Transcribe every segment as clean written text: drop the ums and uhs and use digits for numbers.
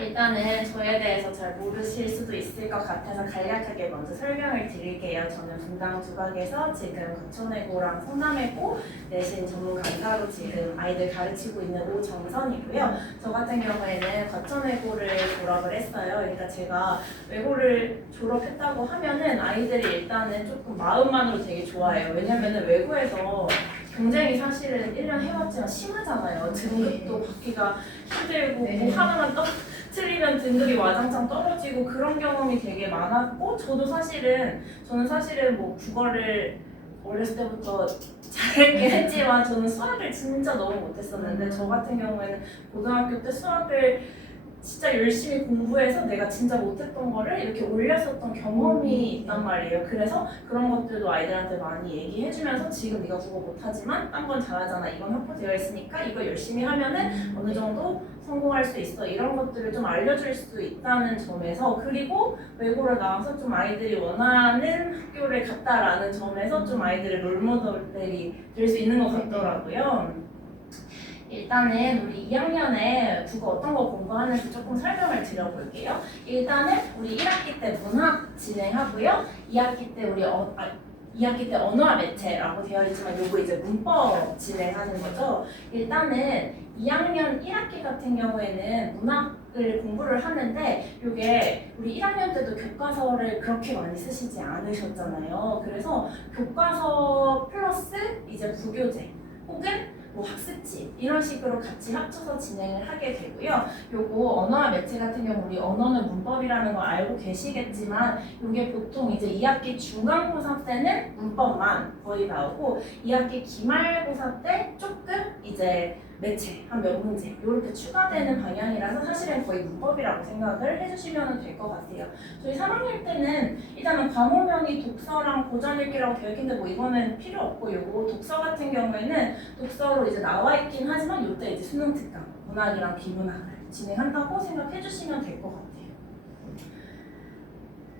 일단은 저에 대해서 잘 모르실 수도 있을 것 같아서 간략하게 먼저 설명을 드릴게요. 저는 분당 두각에서 지금 거천외고랑 성남외고 내신 전문 강사로 지금 아이들 가르치고 있는 오정선이고요. 저 같은 경우에는 거천외고를 졸업을 했어요. 그러니까 제가 외고를 졸업했다고 하면은 아이들이 일단은 조금 마음만으로 되게 좋아해요. 왜냐면은 외고에서 경쟁이 사실은 1년 해왔지만 심하잖아요. 등급도 받기가 힘들고 뭐 하나만 틀리면 등급이 와장창 떨어지고 그런 경험이 되게 많았고 저는 사실은 뭐 국어를 어렸을 때부터 잘했긴 했지만 저는 수학을 진짜 너무 못했었는데 저 같은 경우에는 고등학교 때 수학을 진짜 열심히 공부해서 내가 진짜 못했던 거를 이렇게 올렸었던 경험이 있단 말이에요. 그래서 그런 것들도 아이들한테 많이 얘기해주면서 지금 네가 국어 못하지만 딴 건 잘하잖아. 이건 확보되어 있으니까 이거 열심히 하면은 어느 정도 성공할 수 있어. 이런 것들을 좀 알려줄 수 있다는 점에서 그리고 외고를 나와서 좀 아이들이 원하는 학교를 갔다라는 점에서 좀 아이들의 롤모델이 될 수 있는 것 같더라고요. 일단은 우리 2학년에 국어 어떤 거 공부하는지 조금 설명을 드려볼게요. 일단은 우리 1학기 때 문학 진행하고요. 2학기 때 2학기 때 언어와 매체라고 되어 있지만 요거 이제 문법 진행하는 거죠. 일단은 2학년 1학기 같은 경우에는 문학을 공부를 하는데 요게 우리 1학년 때도 교과서를 그렇게 많이 쓰시지 않으셨잖아요. 그래서 교과서 플러스 이제 부교재 혹은 뭐 학습지 이런 식으로 같이 합쳐서 진행을 하게 되고요. 요거 언어와 매체 같은 경우 우리 언어는 문법이라는 거 알고 계시겠지만 요게 보통 이제 2학기 중간고사 때는 문법만 거의 나오고 2학기 기말고사 때 조금 이제 매체 한 몇 문제 이렇게 추가되는 방향이라서 사실은 거의 문법이라고 생각을 해주시면 될 것 같아요. 저희 3학년 때는 일단은 과목명이 독서랑 고전읽기라고 되어 있는데 뭐 이거는 필요 없고 요거 독서 같은 경우에는 독서로 이제 나와 있긴 하지만 요때 이제 수능 특강 문학이랑 비문학을 진행한다고 생각해 주시면 될 것 같아요.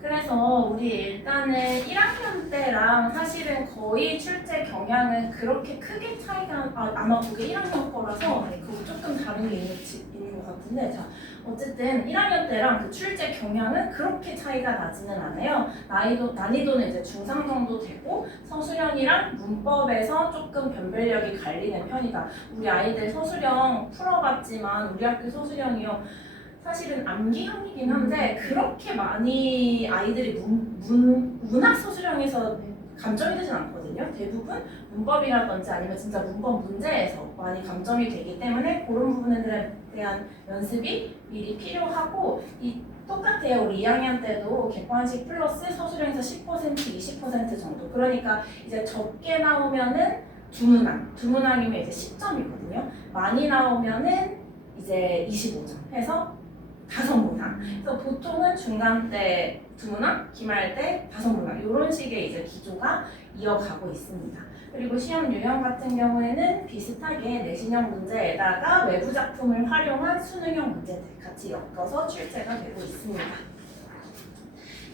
그래서 우리 일단은 1학년 때랑 사실은 거의 출제 경향은 그렇게 크게 차이가 아마 그게 1학년 거라서 그거 조금 다른 게 있는 것 같은데 자 어쨌든 1학년 때랑 그 출제 경향은 그렇게 차이가 나지는 않아요. 난이도는 이제 중상 정도 되고 서술형이랑 문법에서 조금 변별력이 갈리는 편이다. 우리 아이들 서술형 풀어봤지만 우리 학교 서술형이요. 사실은 암기형이긴 한데 그렇게 많이 아이들이 문학 서술형에서 감점이 되진 않거든요. 대부분 문법이라든지 아니면 진짜 문법 문제에서 많이 감점이 되기 때문에 그런 부분에 대한 연습이 미리 필요하고 똑같아요. 우리 2학년 때도 객관식 플러스 서술형에서 10% 20% 정도. 그러니까 이제 적게 나오면은 두문항이면 이제 10점이거든요. 많이 나오면은 이제 25점 해서 5문항. 그래서 보통은 중간 때 2문항, 기말 때 5문항 이런 식의 이제 기조가 이어가고 있습니다. 그리고 시험 유형 같은 경우에는 비슷하게 내신형 문제에다가 외부 작품을 활용한 수능형 문제들 같이 엮어서 출제가 되고 있습니다.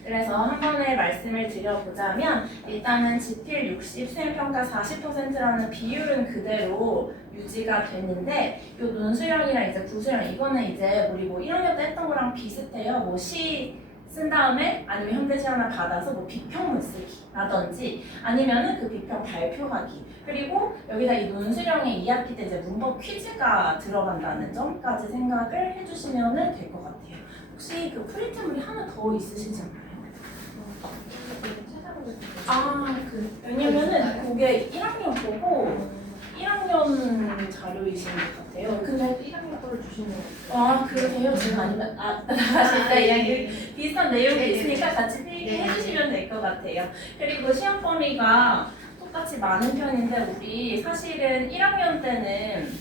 그래서 한 번에 말씀을 드려보자면 일단은 지필 60, 수행평가 40%라는 비율은 그대로 유지가 되는데 이 논술형이랑 이제 구술형 이거는 이제 우리 뭐 1학년 때 했던 거랑 비슷해요. 뭐 시 쓴 다음에 아니면 현대시 하나 받아서 뭐 비평문 쓰기라든지 아니면은 그 비평 발표하기 그리고 여기다 이 논술형의 2학기 때 이제 문법 퀴즈가 들어간다는 점까지 생각을 해주시면 될 것 같아요. 혹시 그 프린트물이 하나 더 있으시지 않나요? 왜냐면은 그게 1학년 보고 1학년 자료이신 것 같아요. 근데 1학년 거를 주시는 거. 그러세요? 지금 아니면 나가실 때 이야기 비슷한 내용이 있으니까 같이 필기해 주시면 될 것 같아요. 그리고 시험 범위가 똑같이 많은 편인데 우리 사실은 1학년 때는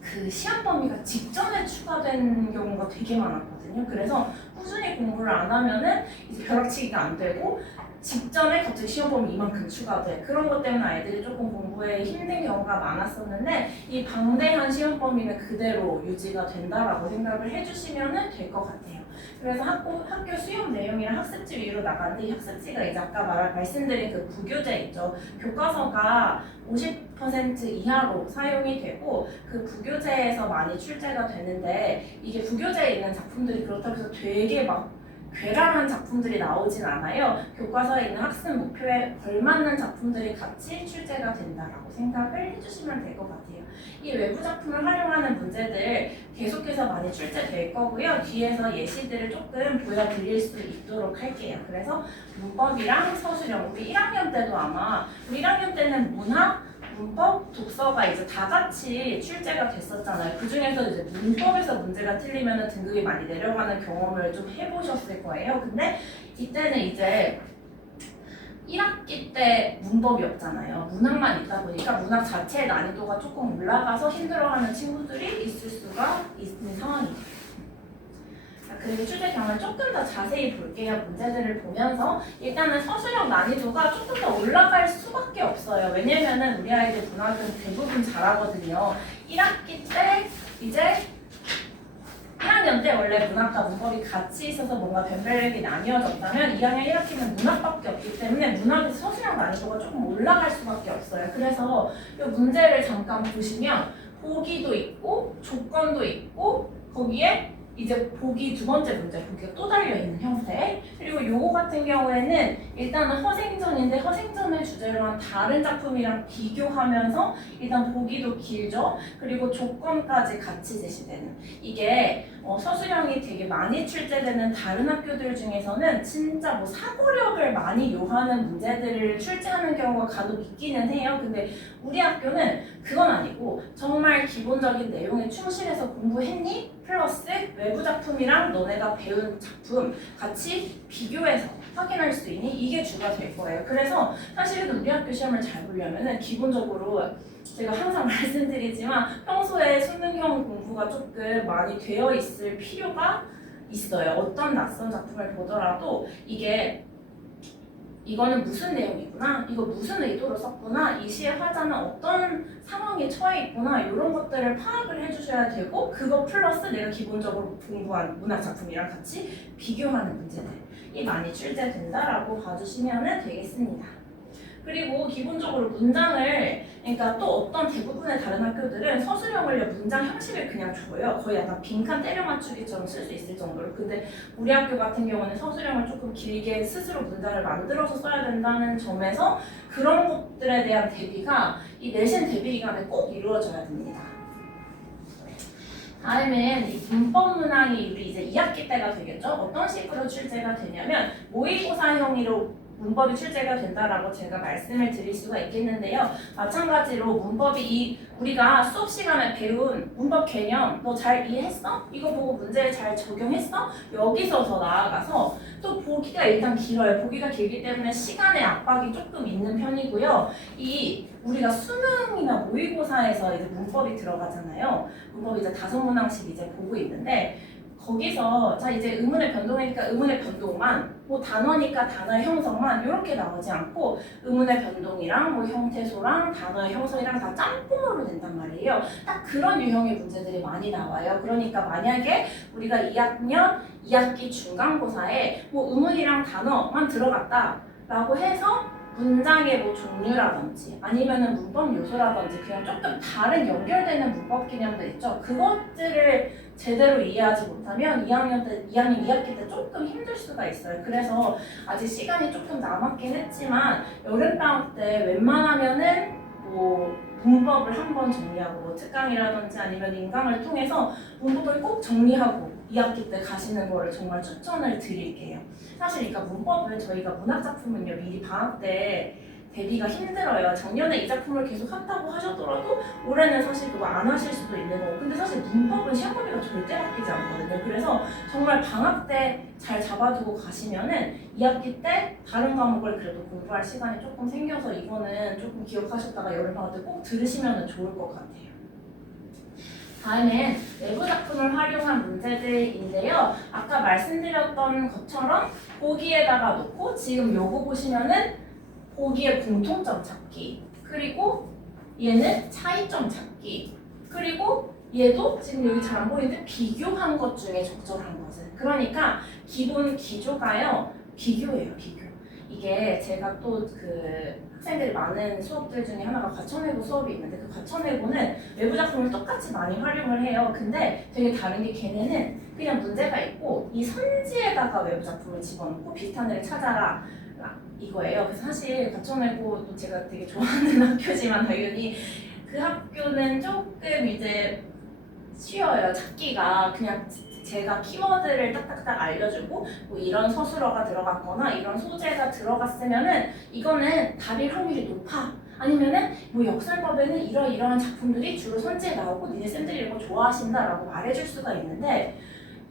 그 시험 범위가 직전에 추가된 경우가 되게 많았거든요. 그래서 꾸준히 공부를 안 하면은 이제 벼락치기가 안 되고 직전에 갑자기 시험 범위 이만큼 추가돼. 그런 것 때문에 아이들이 조금 공부에 힘든 경우가 많았었는데 이 방대한 시험 범위는 그대로 유지가 된다라고 생각을 해주시면 될 것 같아요. 그래서 학교 수업 내용이랑 학습지 위로 나가는데 이 학습지가 이제 아까 말씀드린 그 부교재 있죠. 교과서가 50% 이하로 사용이 되고 그 부교재에서 많이 출제가 되는데 이게 부교재에 있는 작품들이 그렇다고 해서 되게 막 괴랄한 작품들이 나오진 않아요. 교과서에 있는 학습 목표에 걸맞는 작품들이 같이 출제가 된다라고 생각을 해주시면 될 것 같아요. 이 외부 작품을 활용하는 문제들 계속해서 많이 출제될 거고요. 뒤에서 예시들을 조금 보여드릴 수 있도록 할게요. 그래서 문법이랑 서술형, 우리 1학년 때도 아마 우리 1학년 때는 문학, 문법, 독서가 이제 다 같이 출제가 됐었잖아요. 그 중에서 이제 문법에서 문제가 틀리면 등급이 많이 내려가는 경험을 좀 해보셨을 거예요. 근데 이때는 이제 1학기 때 문법이 없잖아요. 문학만 있다 보니까 문학 자체의 난이도가 조금 올라가서 힘들어하는 친구들이 있을 수가 있는 상황이에요. 그리고 출제경을 조금 더 자세히 볼게요. 문제들을 보면서 일단은 서술형 난이도가 조금 더 올라갈 수밖에 없어요. 왜냐면은 우리 아이들 문학은 대부분 잘하거든요. 1학기 때 이제 1학년 때 원래 문학과 문법이 같이 있어서 뭔가 변별력이 나뉘어졌다면 2학년 1학기는 문학밖에 없기 때문에 문학의 서술형 난이도가 조금 올라갈 수밖에 없어요. 그래서 이 문제를 잠깐 보시면 보기도 있고 조건도 있고 거기에 이제 보기 두 번째 문제, 보기가 또 달려있는 형태. 그리고 요거 같은 경우에는 일단은 허생전인데 허생전을 주제로 한 다른 작품이랑 비교하면서 일단 보기도 길죠. 그리고 조건까지 같이 제시되는. 이게 서술형이 되게 많이 출제되는 다른 학교들 중에서는 진짜 뭐 사고력을 많이 요하는 문제들을 출제하는 경우가 간혹 있기는 해요. 근데 우리 학교는 그건 아니고 정말 기본적인 내용에 충실해서 공부했니? 플러스 외부 작품이랑 너네가 배운 작품 같이 비교해서 확인할 수 있니? 이게 주가 될 거예요. 그래서 사실은 우리 학교 시험을 잘 보려면은 기본적으로 제가 항상 말씀드리지만 평소에 수능형 공부가 조금 많이 되어 있을 필요가 있어요. 어떤 낯선 작품을 보더라도 이거는 무슨 내용이구나, 이거 무슨 의도로 썼구나, 이 시의 화자는 어떤 상황에 처해 있구나, 이런 것들을 파악을 해주셔야 되고 그거 플러스 내가 기본적으로 공부한 문학 작품이랑 같이 비교하는 문제들이 많이 출제된다라고 봐주시면 되겠습니다. 그리고 기본적으로 문장을, 그러니까 또 어떤 대부분의 다른 학교들은 서술형을 문장 형식을 그냥 줘요. 거의 약간 빈칸 때려 맞추기처럼 쓸 수 있을 정도로. 근데 우리 학교 같은 경우는 서술형을 조금 길게 스스로 문장을 만들어서 써야 된다는 점에서 그런 것들에 대한 대비가 이 내신 대비 기간에 꼭 이루어져야 됩니다. 다음엔 이 문법 문항이 우리 이제 2학기 때가 되겠죠? 어떤 식으로 출제가 되냐면 모의고사형으로 문법이 출제가 된다라고 제가 말씀을 드릴 수가 있겠는데요. 마찬가지로 문법이 우리가 수업 시간에 배운 문법 개념 너 잘 이해했어? 이거 보고 문제를 잘 적용했어? 여기서 더 나아가서 또 보기가 일단 길어요. 보기가 길기 때문에 시간의 압박이 조금 있는 편이고요. 우리가 수능이나 모의고사에서 이제 문법이 들어가잖아요. 문법이 이제 5문항씩 이제 보고 있는데 거기서 자 이제 의문의 변동이니까 의문의 변동만, 뭐 단어니까 단어의 형성만 이렇게 나오지 않고 의문의 변동이랑 뭐 형태소랑 단어의 형성이랑 다 짬뽕으로 된단 말이에요. 딱 그런 유형의 문제들이 많이 나와요. 그러니까 만약에 우리가 2학년 2학기 중간고사에 뭐 의문이랑 단어만 들어갔다라고 해서 문장의 뭐 종류라든지 아니면은 문법 요소라든지 그냥 조금 다른 연결되는 문법 개념들 있죠. 그것들을 제대로 이해하지 못하면 2학년 2학기 때 조금 힘들 수가 있어요. 그래서 아직 시간이 조금 남았긴 했지만 여름방학 때 웬만하면은 뭐 문법을 한번 정리하고 뭐 특강이라든지 아니면 인강을 통해서 문법을 꼭 정리하고 2학기 때 가시는 거를 정말 추천을 드릴게요. 사실 그러니까 문법은 저희가 문학작품은요 미리 방학 때 대비가 힘들어요. 작년에 이 작품을 계속 한다고 하셔더라도 올해는 사실 그거 안 하실 수도 있는 거고, 근데 사실 문법은 시험 범위가 절대 바뀌지 않거든요. 그래서 정말 방학 때 잘 잡아두고 가시면은 2학기 때 다른 과목을 그래도 공부할 시간이 조금 생겨서 이거는 조금 기억하셨다가 여름방학 때 꼭 들으시면 좋을 것 같아요. 다음엔 외부 작품을 활용한 문제들인데요. 아까 말씀드렸던 것처럼 보기에다가 놓고 지금 요거 보시면은 보기의 공통점 찾기, 그리고 얘는 차이점 찾기, 그리고 얘도 지금 여기 잘 안 보이는데 비교한 것 중에 적절한 것은, 그러니까 기본 기조가요 비교예요. 비교. 이게 제가 또 그 학생들이 많은 수업들 중에 하나가 과천외고 수업이 있는데 그 과천외고는 외부 작품을 똑같이 많이 활용을 해요. 근데 되게 다른 게 걔네는 그냥 문제가 있고 이 선지에다가 외부 작품을 집어넣고 비슷한 애를 찾아라 이거예요. 그래서 사실 과천외고도 제가 되게 좋아하는 학교지만 당연히 그 학교는 조금 이제 쉬워요. 찾기가 그냥 제가 키워드를 딱딱딱 알려주고 뭐 이런 서술어가 들어갔거나 이런 소재가 들어갔으면은 이거는 답일 확률이 높아. 아니면은 뭐 역설법에는 이러이러한 작품들이 주로 선지에 나오고 니네 쌤들이 이런 거 좋아하신다라고 말해줄 수가 있는데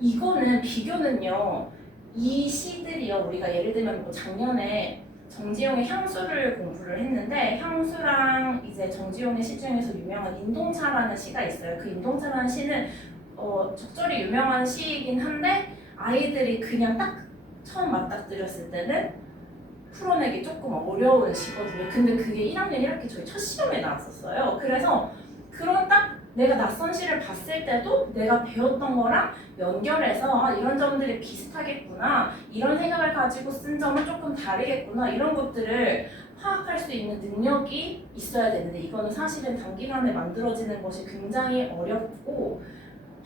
이거는 비교는요. 이 시들이요. 우리가 예를 들면 뭐 작년에 정지용의 향수를 공부를 했는데 향수랑 이제 정지용의 시 중에서 유명한 인동차라는 시가 있어요. 그 인동차라는 시는 적절히 유명한 시이긴 한데 아이들이 그냥 딱 처음 맞닥뜨렸을 때는 풀어내기 조금 어려운 시거든요. 근데 그게 1학년 1학기 저희 첫 시험에 나왔었어요. 그래서 그런 딱 내가 낯선 시를 봤을 때도 내가 배웠던 거랑 연결해서 이런 점들이 비슷하겠구나, 이런 생각을 가지고 쓴 점은 조금 다르겠구나, 이런 것들을 파악할 수 있는 능력이 있어야 되는데 이거는 사실은 단기간에 만들어지는 것이 굉장히 어렵고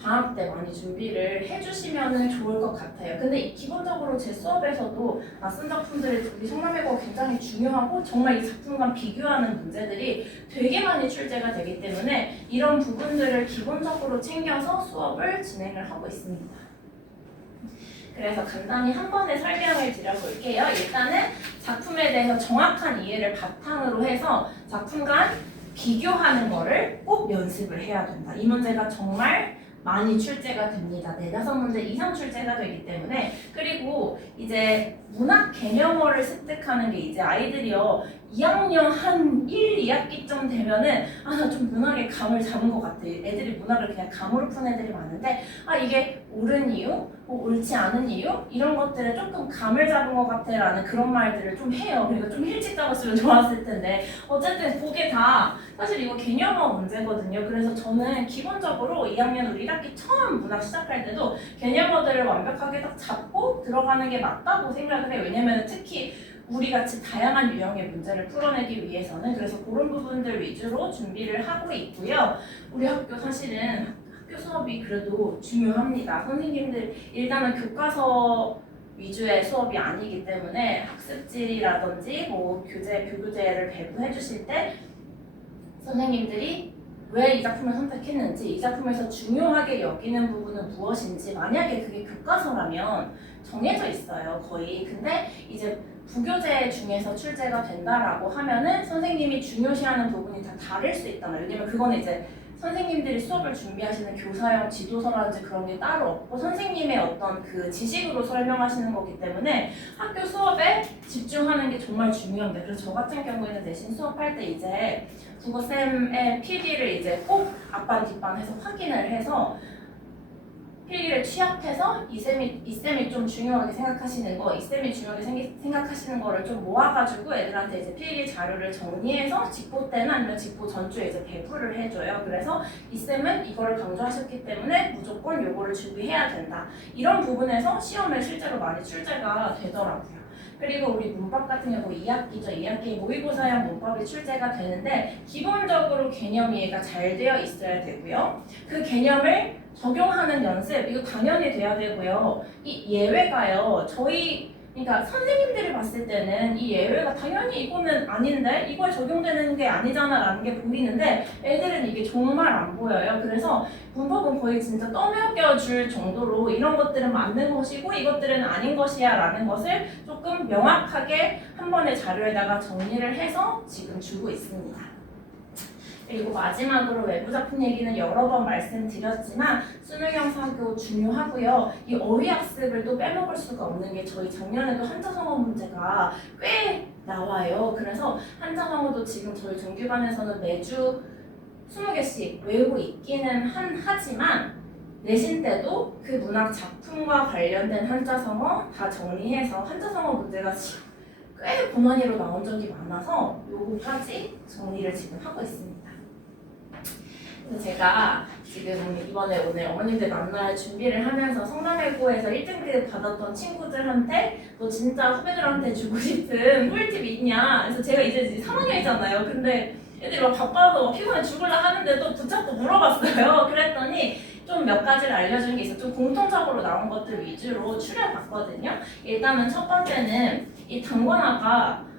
방학 때 많이 준비를 해주시면 좋을 것 같아요. 근데 기본적으로 제 수업에서도 낯선 작품들을 우리 성남외고가 굉장히 중요하고 정말 이 작품과 비교하는 문제들이 되게 많이 출제가 되기 때문에 이런 부분들을 기본적으로 챙겨서 수업을 진행을 하고 있습니다. 그래서 간단히 한 번에 설명을 드려볼게요. 일단은 작품에 대해서 정확한 이해를 바탕으로 해서 작품 간 비교하는 거를 꼭 연습을 해야 된다. 이 문제가 정말 많이 출제가 됩니다. 4-5문제 이상 출제가 되기 때문에. 그리고 이제 문학 개념어를 습득하는 게 이제 아이들이요 2학년 한 1, 2학기쯤 되면은 나 좀 문학의 감을 잡은 것 같아. 애들이 문학을 그냥 감으로 푼 애들이 많은데 이게 옳은 이유, 옳지 않은 이유 이런 것들에 조금 감을 잡은 것 같아 라는 그런 말들을 좀 해요. 그러니까 좀 일찍 잡았으면 좋았을 텐데 어쨌든 그게 다 사실 이거 개념어 문제거든요. 그래서 저는 기본적으로 2학년 우리 1학기 처음 문학 시작할 때도 개념어들을 완벽하게 딱 잡고 들어가는 게 맞다고 생각을 해요. 왜냐면 특히 우리 같이 다양한 유형의 문제를 풀어내기 위해서는 그래서 그런 부분들 위주로 준비를 하고 있고요. 우리 학교 사실은 학교 수업이 그래도 중요합니다. 선생님들 일단은 교과서 위주의 수업이 아니기 때문에 학습지라든지 뭐 교교재를 배부해 주실 때 선생님들이 왜 이 작품을 선택했는지, 이 작품에서 중요하게 여기는 부분은 무엇인지, 만약에 그게 교과서라면 정해져 있어요, 거의. 근데 이제 부교재 중에서 출제가 된다라고 하면은 선생님이 중요시하는 부분이 다 다를 수 있잖아요. 왜냐면 그거는 이제 선생님들이 수업을 준비하시는 교사용 지도서라든지 그런 게 따로 없고 선생님의 어떤 그 지식으로 설명하시는 거기 때문에 학교 수업에 집중하는 게 정말 중요합니다. 그래서 저 같은 경우에는 내신 수업할 때 이제 국어쌤의 필기를 이제 꼭 앞반 뒷반 해서 확인을 해서 필기를 취합해서 이 쌤이 좀 중요하게 생각하시는 거, 이 쌤이 중요하게 생각하시는 거를 좀 모아가지고 애들한테 이제 필기 자료를 정리해서 직보 때나 아니면 직보 전주에 이제 배부를 해줘요. 그래서 이 쌤은 이거를 강조하셨기 때문에 무조건 요거를 준비해야 된다. 이런 부분에서 시험에 실제로 많이 출제가 되더라고요. 그리고 우리 문법 같은 경우 2학기죠. 2학기 모의고사형 문법이 출제가 되는데 기본적으로 개념 이해가 잘 되어 있어야 되고요. 그 개념을 적용하는 연습, 이거 당연히 돼야 되고요. 이 예외가요. 그러니까 선생님들이 봤을 때는 이 예외가 당연히 이거는 아닌데 이거에 적용되는 게 아니잖아 라는 게 보이는데 애들은 이게 정말 안 보여요. 그래서 문법은 거의 진짜 떠먹여줄 정도로 이런 것들은 맞는 것이고 이것들은 아닌 것이야 라는 것을 조금 명확하게 한 번의 자료에다가 정리를 해서 지금 주고 있습니다. 그리고 마지막으로 외부 작품 얘기는 여러 번 말씀드렸지만 수능형 사교 중요하고요. 이 어휘학습을 또 빼먹을 수가 없는 게 저희 작년에도 한자성어 문제가 꽤 나와요. 그래서 한자성어도 지금 저희 정규반에서는 매주 20개씩 외우고 있기는 하지만 내신 때도 그 문학 작품과 관련된 한자성어 다 정리해서 한자성어 문제가 꽤 고난이로 나온 적이 많아서 요거까지 정리를 지금 하고 있습니다. 근데 제가 지금 이번에 오늘 어머님들 만날 준비를 하면서 성남외고에서 1등급 받았던 친구들한테 너 진짜 후배들한테 주고 싶은 꿀팁이 있냐? 그래서 제가 이제 3학년이잖아요. 근데 애들이 막 바빠서 막 피곤해 죽을라 하는데도 붙잡고 물어봤어요. 그랬더니 좀 몇 가지를 알려준 게 있어. 좀 공통적으로 나온 것들 위주로 추려봤거든요. 일단은 첫 번째는 이 단권화가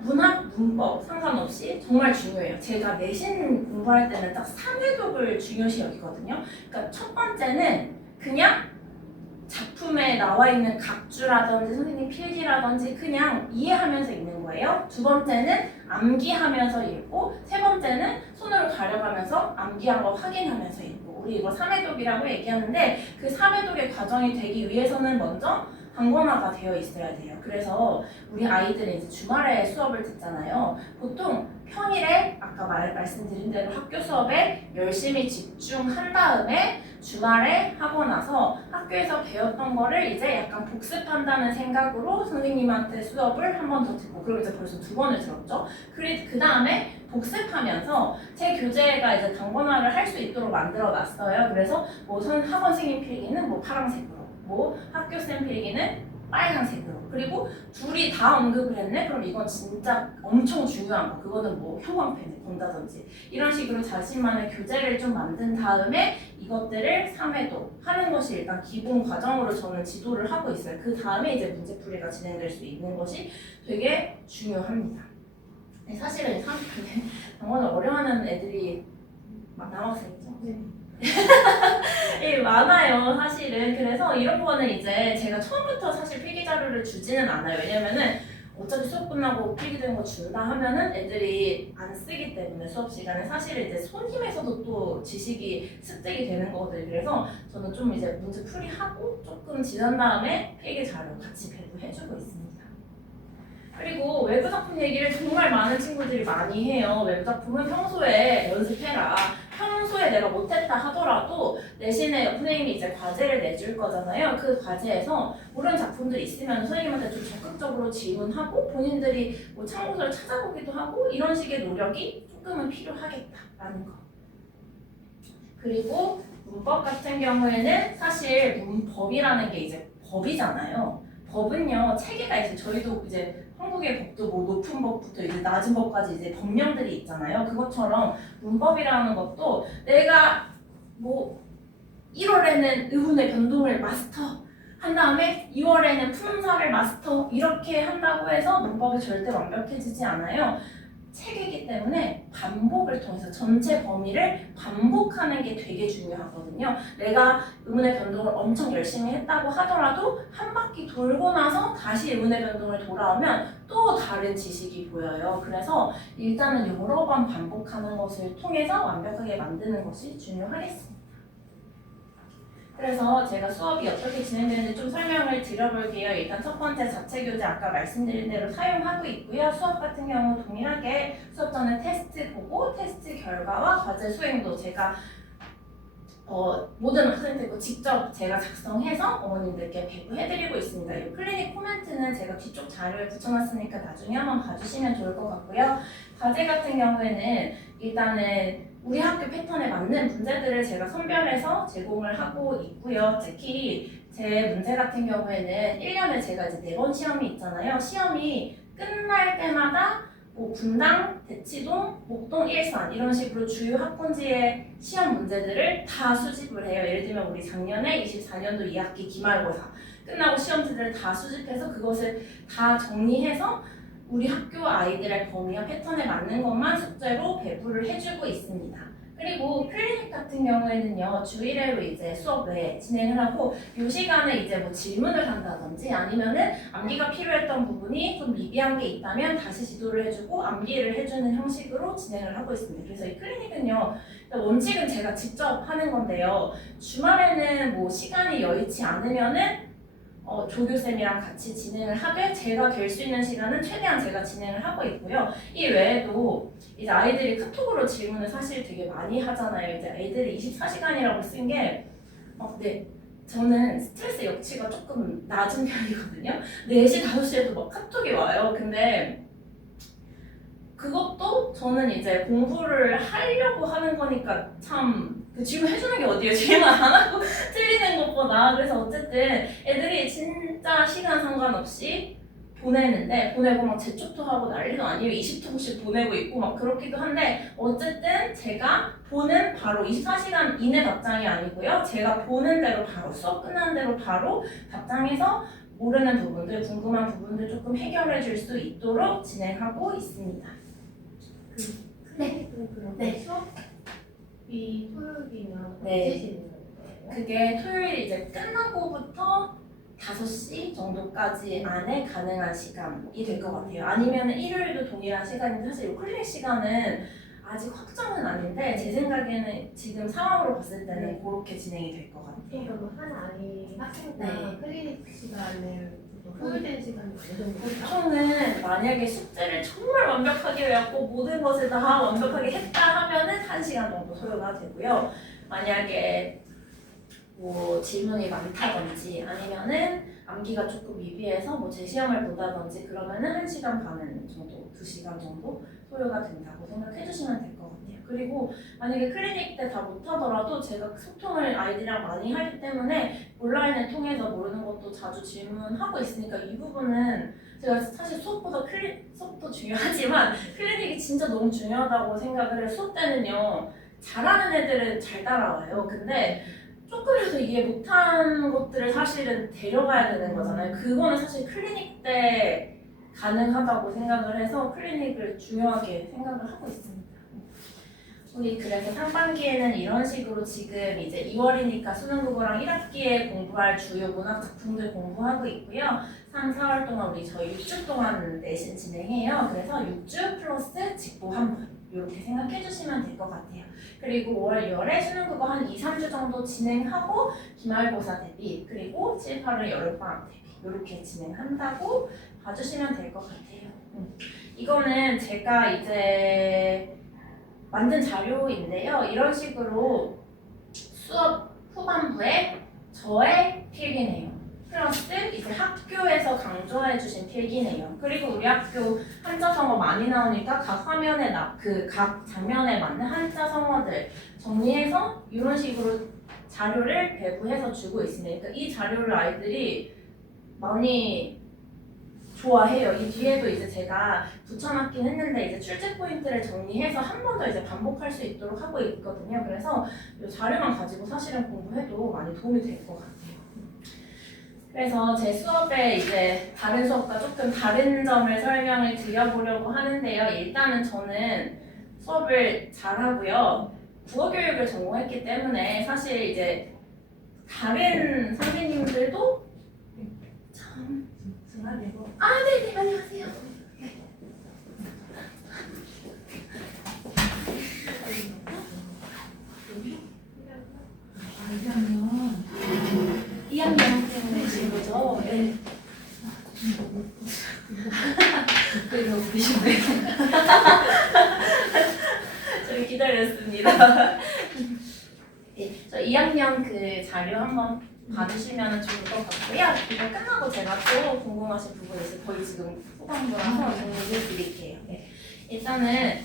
문학, 문법 상관없이 정말 중요해요. 제가 내신 공부할 때는 딱 3회독을 중요시 여기거든요. 그러니까 첫 번째는 그냥 작품에 나와 있는 각주라든지 선생님 필기라든지 그냥 이해하면서 읽는 거예요. 두 번째는 암기하면서 읽고 세 번째는 손으로 가려가면서 암기한 거 확인하면서 읽고 우리 이거 3회독이라고 얘기하는데 그 3회독의 과정이 되기 위해서는 먼저 단권화가 되어 있어야 돼요. 그래서 우리 아이들은 이제 주말에 수업을 듣잖아요. 보통 평일에 아까 말씀드린 대로 학교 수업에 열심히 집중한 다음에 주말에 하고 나서 학교에서 배웠던 거를 이제 약간 복습한다는 생각으로 선생님한테 수업을 한 번 더 듣고 그리고 이제 벌써 2번을 들었죠. 그 다음에 복습하면서 제 교재가 이제 단권화를 할 수 있도록 만들어 놨어요. 그래서 뭐 학원 선생님 필기는 뭐 파란색으로 뭐 학교쌤 필기는 빨간색으로 그리고 둘이 다 언급을 했네? 그럼 이건 진짜 엄청 중요한 거 그거는 뭐 형광펜을 건다든지 이런 식으로 자신만의 교재를 좀 만든 다음에 이것들을 3회도 하는 것이 일단 기본 과정으로 저는 지도를 하고 있어요. 그 다음에 이제 문제풀이가 진행될 수 있는 것이 되게 중요합니다. 사실은 단권을 어려워하는 애들이 남학생이죠? 네. 예, 많아요, 사실은. 그래서 이런 거는 이제 제가 처음부터 사실 필기 자료를 주지는 않아요. 왜냐면은 어차피 수업 끝나고 필기되는 거 준다 하면은 애들이 안 쓰기 때문에 수업 시간에 사실 이제 손님에서도 또 지식이 습득이 되는 거거든요. 그래서 저는 좀 이제 문제 풀이하고 조금 지난 다음에 필기 자료 같이 배부해주고 있습니다. 그리고 외부 작품 얘기를 정말 많은 친구들이 많이 해요. 외부 작품은 평소에 연습해라. 평소에 내가 못했다 하더라도 내신에 선생님이 이제 과제를 내줄 거잖아요. 그 과제에서 모르는 작품들이 있으면 선생님한테 좀 적극적으로 질문하고 본인들이 뭐 참고서를 찾아보기도 하고 이런 식의 노력이 조금은 필요하겠다라는 거. 그리고 문법 같은 경우에는 사실 문법이라는 게 이제 법이잖아요. 법은요 체계가 있어요. 저희도 이제 한국의 법도 뭐 높은 법부터 이제 낮은 법까지 이제 법령들이 있잖아요. 그것처럼 문법이라는 것도 내가 뭐 1월에는 의문의 변동을 마스터 한 다음에 2월에는 품사를 마스터 이렇게 한다고 해서 문법이 절대 완벽해지지 않아요. 책이기 때문에 반복을 통해서 전체 범위를 반복하는 게 되게 중요하거든요. 내가 의문의 변동을 엄청 열심히 했다고 하더라도 한 바퀴 돌고 나서 다시 의문의 변동을 돌아오면 또 다른 지식이 보여요. 그래서 일단은 여러 번 반복하는 것을 통해서 완벽하게 만드는 것이 중요하겠습니다. 그래서 제가 수업이 어떻게 진행되는지 좀 설명을 드려볼게요. 일단 첫 번째 자체 교재 아까 말씀드린 대로 사용하고 있고요. 수업 같은 경우 동일하게 수업 전에 테스트 보고 테스트 결과와 과제 수행도 제가 모든 학생들 직접 제가 작성해서 어머님들께 배부해드리고 있습니다. 이 클리닉 코멘트는 제가 뒤쪽 자료에 붙여놨으니까 나중에 한번 봐주시면 좋을 것 같고요. 과제 같은 경우에는 일단은 우리 학교 패턴에 맞는 문제들을 제가 선별해서 제공을 하고 있고요. 특히 제 문제 같은 경우에는 1년에 제가 이제 4번 시험이 있잖아요. 시험이 끝날 때마다 뭐 분당, 대치동, 목동, 일산 이런 식으로 주요 학군지의 시험 문제들을 다 수집을 해요. 예를 들면 우리 작년에 24년도 2학기 기말고사 끝나고 시험지들을 다 수집해서 그것을 다 정리해서 우리 학교 아이들의 범위와 패턴에 맞는 것만 숙제로 배부를 해주고 있습니다. 그리고 클리닉 같은 경우에는요, 주 1회로 이제 수업 외에 진행을 하고, 이 시간에 이제 뭐 질문을 한다든지 아니면은 암기가 필요했던 부분이 좀 미비한 게 있다면 다시 지도를 해주고 암기를 해주는 형식으로 진행을 하고 있습니다. 그래서 이 클리닉은요, 원칙은 제가 직접 하는 건데요, 주말에는 뭐 시간이 여의치 않으면은 조교쌤이랑 같이 진행을 하되 제가 될 수 있는 시간은 최대한 제가 진행을 하고 있고요. 이 외에도 이제 아이들이 카톡으로 질문을 사실 되게 많이 하잖아요. 이제 애들이 24시간이라고 쓴 게 네, 저는 스트레스 역치가 조금 낮은 편이거든요. 4시, 5시에도 막 카톡이 와요. 근데 그것도 저는 이제 공부를 하려고 하는 거니까 참 그 질문 해주는 게 어디예요? 질문 안 하고 틀리는 것보다. 그래서 어쨌든 애들이 진짜 시간 상관없이 보내고 막 재촉도 하고 난리도 아니에요. 20통씩 보내고 있고 막 그렇기도 한데 어쨌든 제가 보는 바로 24시간 이내 답장이 아니고요. 제가 보는 대로 바로 수업 끝나는 대로 바로 답장해서 모르는 부분들, 궁금한 부분들 조금 해결해 줄 수 있도록 진행하고 있습니다. 그럼 네. 수업이 토요일이면 네. 언제 시는 거예요? 그게 토요일 이제 끝나고부터 5시 정도까지 안에 가능한 시간이 될 것 같아요. 아니면 일요일도 동일한 시간인데 사실 이 클리닉 시간은 아직 확정은 아닌데 제 생각에는 지금 상황으로 봤을 때는 그렇게 진행이 될 것 같아요. 그럼 한 아이 학생당 네. 클리닉 시간을 소요되는 시간이 어느 정도예요? 보통은 만약에 숙제를 정말 완벽하게 외웠고 모든 것을 다 완벽하게 했다 하면은 1시간 정도 소요가 되고요. 만약에 뭐 질문이 많다든지 아니면은 암기가 조금 미비해서 뭐 재시험을 보다든지 그러면은 1시간 반 정도, 2시간 정도 소요가 된다고 생각해 주시면 될 것 같아요. 그리고 만약에 클리닉 때 다 못하더라도 제가 소통을 아이들이랑 많이 하기 때문에 온라인을 통해서 모르는 것도 자주 질문하고 있으니까 이 부분은 제가 사실 수업도 중요하지만 클리닉이 진짜 너무 중요하다고 생각을 해요. 수업 때는요 잘하는 애들은 잘 따라와요. 근데 조금이라도 이해 못한 것들을 사실은 데려가야 되는 거잖아요. 그거는 사실 클리닉 때 가능하다고 생각을 해서 클리닉을 중요하게 생각을 하고 있습니다. 우리 그래서 상반기에는 이런 식으로 지금 이제 2월이니까 수능국어랑 1학기에 공부할 주요 문학 작품들 공부하고 있고요. 3, 4월 동안 우리 저희 6주 동안 내신 진행해요. 그래서 6주 플러스 직보 한 번. 이렇게 생각해 주시면 될 것 같아요. 그리고 5월, 6월에 수능국어 한 2, 3주 정도 진행하고 기말고사 대비 그리고 7, 8월 여름방학 대비 이렇게 진행한다고 봐주시면 될 것 같아요. 이거는 제가 이제 만든 자료인데요. 이런 식으로 수업 후반부에 저의 필기 내용 플러스 이제 학교에서 강조해 주신 필기 내용 그리고 우리 학교 한자 성어 많이 나오니까 각 화면에 각 장면에 맞는 한자 성어들 정리해서 이런 식으로 자료를 배부해서 주고 있습니다. 그러니까 이 자료를 아이들이 많이 좋아해요. 이 뒤에도 이제 제가 붙여놨긴 했는데 이제 출제 포인트를 정리해서 한 번 더 이제 반복할 수 있도록 하고 있거든요. 그래서 이 자료만 가지고 사실은 공부해도 많이 도움이 될 것 같아요. 그래서 제 수업에 이제 다른 수업과 조금 다른 점을 설명을 드려보려고 하는데요. 일단은 저는 수업을 잘하고요. 국어교육을 전공했기 때문에 사실 이제 다른 선생님들도 네네 안녕하세요. 네. 2학년 학생이신 거죠? 네. 저희 기다렸습니다. 네, 저 2학년 그 자료 한번 봐주시면 좋을 것 같고요. 이거 끝나고 제가 또 궁금하신 부분 있어요. 거의 지금 후반부라서 정리해 드릴게요. 네. 일단은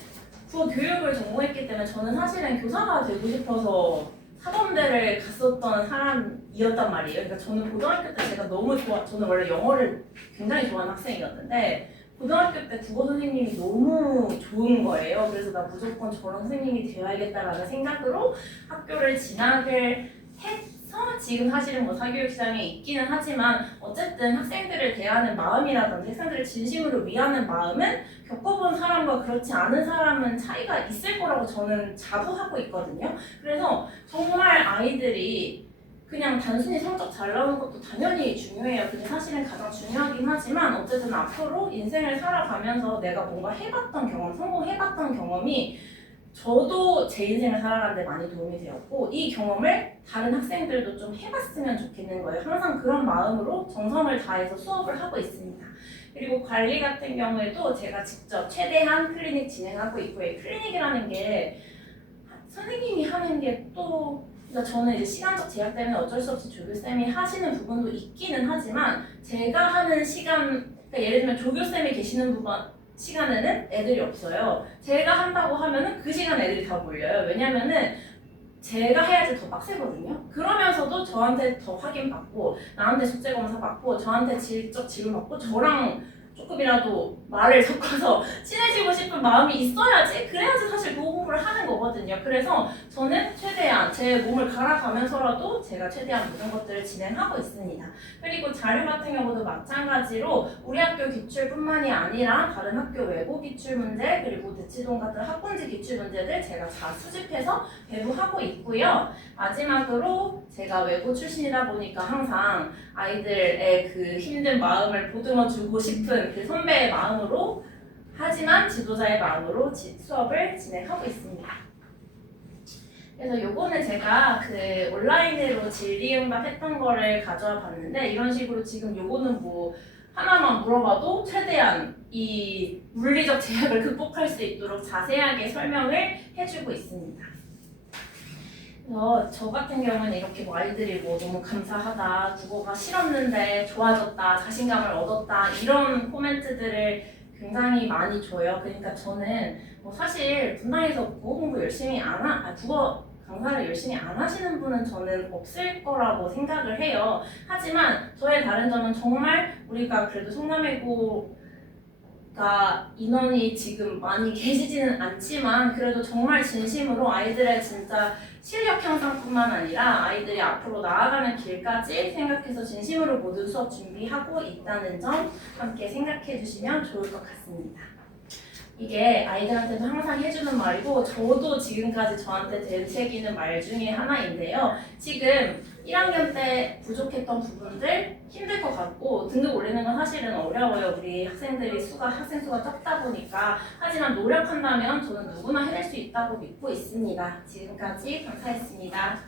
국어 교육을 전공했기 때문에 저는 사실은 교사가 되고 싶어서 사범대를 갔었던 사람이었단 말이에요. 그러니까 저는 고등학교 때 제가 저는 원래 영어를 굉장히 좋아하는 학생이었는데 고등학교 때 국어 선생님이 너무 좋은 거예요. 그래서 나 무조건 저런 선생님이 되어야겠다라는 생각으로 학교를 진학을 해서 지금 사실은 뭐 사교육 시장에 있기는 하지만 어쨌든 학생들을 대하는 마음이라든지 학생들을 진심으로 위하는 마음은 겪어본 사람과 그렇지 않은 사람은 차이가 있을 거라고 저는 자부하고 있거든요. 그래서 정말 아이들이 그냥 단순히 성적 잘 나오는 것도 당연히 중요해요. 근데 사실은 가장 중요하긴 하지만 어쨌든 앞으로 인생을 살아가면서 내가 뭔가 해봤던 경험, 성공해봤던 경험이 저도 제 인생을 살아가는데 많이 도움이 되었고 이 경험을 다른 학생들도 좀 해봤으면 좋겠는 거예요. 항상 그런 마음으로 정성을 다해서 수업을 하고 있습니다. 그리고 관리 같은 경우에도 제가 직접 최대한 클리닉 진행하고 있고요. 클리닉이라는 게 선생님이 하는 게또 그러니까 저는 이제 시간적 제약 때문에 어쩔 수 없이 조교쌤이 하시는 부분도 있기는 하지만 제가 하는 시간, 그러니까 예를 들면 조교쌤이 계시는 시간에는 애들이 없어요. 제가 한다고 하면은 그 시간 애들이 다 몰려요. 왜냐면은 제가 해야지 더 빡세거든요. 그러면서도 저한테 더 확인받고 나한테 숙제 검사 받고 저한테 질적 질문 받고 저랑 조금이라도 말을 섞어서 친해지고 싶은 마음이 있어야지 그래야지 사실 그 공부를 하는 거거든요. 그래서 저는 최대한 제 몸을 갈아가면서라도 제가 최대한 모든 것들을 진행하고 있습니다. 그리고 자료 같은 경우도 마찬가지로 우리 학교 기출뿐만이 아니라 다른 학교 외부 기출 문제 그리고 대치동 같은 학군지 기출 문제들 제가 다 수집해서 배부하고 있고요. 마지막으로 제가 외고 출신이다 보니까 항상 아이들의 그 힘든 마음을 보듬어주고 싶은 그 선배의 마음으로 하지만 지도자의 마음으로 수업을 진행하고 있습니다. 그래서 요거는 제가 그 온라인으로 질의응답 했던 거를 가져와 봤는데 이런 식으로 지금 요거는 뭐 하나만 물어봐도 최대한 이 물리적 제약을 극복할 수 있도록 자세하게 설명을 해주고 있습니다. 그래서 저 같은 경우는 이렇게 뭐 아이들이 뭐 너무 감사하다, 국어가 싫었는데 좋아졌다, 자신감을 얻었다 이런 코멘트들을 굉장히 많이 줘요. 그러니까 저는 뭐 사실 분당에서 국어 공부 열심히 국어 강사를 열심히 안 하시는 분은 저는 없을 거라고 생각을 해요. 하지만 저의 다른 점은 정말 우리가 그래도 성남외고 인원이 지금 많이 계시지는 않지만 그래도 정말 진심으로 아이들의 진짜 실력 향상뿐만 아니라 아이들이 앞으로 나아가는 길까지 생각해서 진심으로 모든 수업 준비하고 있다는 점 함께 생각해 주시면 좋을 것 같습니다. 이게 아이들한테도 항상 해주는 말이고 저도 지금까지 저한테 되새기는 말 중에 하나인데요. 지금 1학년 때 부족했던 부분들 힘들 것 같고 등급 올리는 건 사실은 어려워요. 우리 학생 수가 적다 보니까. 하지만 노력한다면 저는 누구나 해낼 수 있다고 믿고 있습니다. 지금까지 감사했습니다.